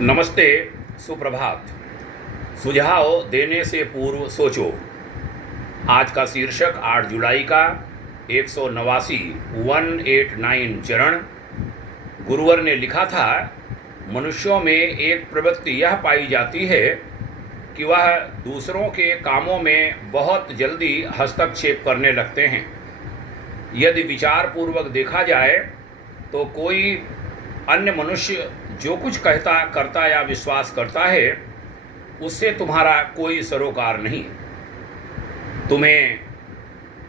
नमस्ते, सुप्रभात। सुझाव देने से पूर्व सोचो। आज का शीर्षक 8 जुलाई का 189 चरण। गुरुवर ने लिखा था, मनुष्यों में एक प्रवृत्ति यह पाई जाती है कि वह दूसरों के कामों में बहुत जल्दी हस्तक्षेप करने लगते हैं। यदि विचारपूर्वक देखा जाए तो कोई अन्य मनुष्य जो कुछ कहता, करता या विश्वास करता है, उससे तुम्हारा कोई सरोकार नहीं। तुम्हें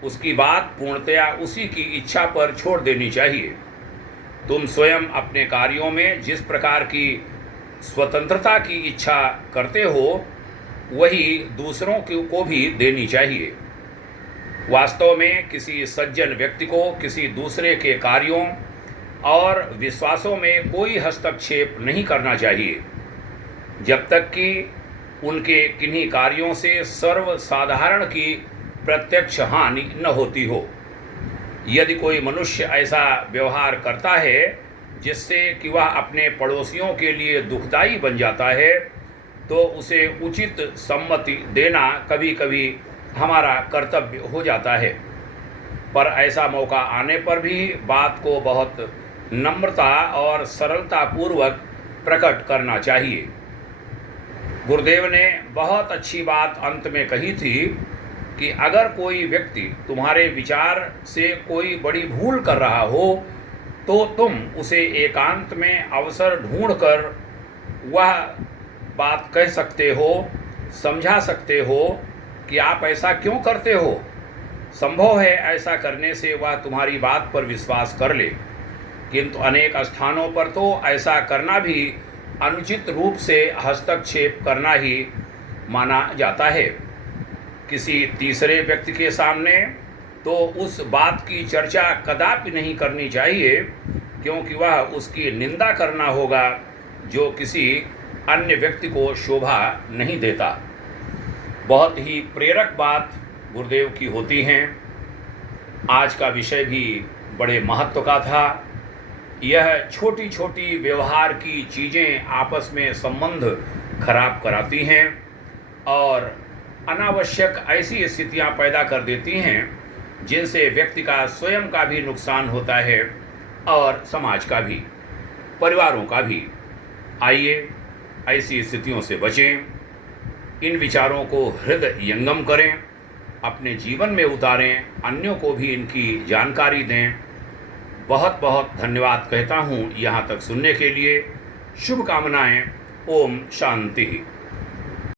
उसकी बात पूर्णतया उसी की इच्छा पर छोड़ देनी चाहिए। तुम स्वयं अपने कार्यों में जिस प्रकार की स्वतंत्रता की इच्छा करते हो, वही दूसरों को भी देनी चाहिए। वास्तव में किसी सज्जन व्यक्ति को किसी दूसरे के कार्यों और विश्वासों में कोई हस्तक्षेप नहीं करना चाहिए, जब तक कि उनके किन्हीं कार्यों से सर्वसाधारण की प्रत्यक्ष हानि न होती हो। यदि कोई मनुष्य ऐसा व्यवहार करता है जिससे कि वह अपने पड़ोसियों के लिए दुखदायी बन जाता है, तो उसे उचित सम्मति देना कभी कभी हमारा कर्तव्य हो जाता है। पर ऐसा मौका आने पर भी बात को बहुत नम्रता और सरलता पूर्वक प्रकट करना चाहिए। गुरुदेव ने बहुत अच्छी बात अंत में कही थी कि अगर कोई व्यक्ति तुम्हारे विचार से कोई बड़ी भूल कर रहा हो, तो तुम उसे एकांत में अवसर ढूंढकर वह बात कह सकते हो, समझा सकते हो कि आप ऐसा क्यों करते हो। संभव है ऐसा करने से वह तुम्हारी बात पर विश्वास कर ले, किंतु अनेक स्थानों पर तो ऐसा करना भी अनुचित रूप से हस्तक्षेप करना ही माना जाता है। किसी तीसरे व्यक्ति के सामने तो उस बात की चर्चा कदापि नहीं करनी चाहिए, क्योंकि वह उसकी निंदा करना होगा जो किसी अन्य व्यक्ति को शोभा नहीं देता। बहुत ही प्रेरक बात गुरुदेव की होती हैं। आज का विषय भी बड़े महत्व का था। यह छोटी छोटी व्यवहार की चीज़ें आपस में संबंध खराब कराती हैं और अनावश्यक ऐसी स्थितियां पैदा कर देती हैं जिनसे व्यक्ति का स्वयं का भी नुकसान होता है और समाज का भी, परिवारों का भी। आइए ऐसी स्थितियों से बचें, इन विचारों को हृदयंगम करें, अपने जीवन में उतारें, अन्यों को भी इनकी जानकारी दें। बहुत बहुत धन्यवाद कहता हूँ यहाँ तक सुनने के लिए। शुभकामनाएं। ओम शांति।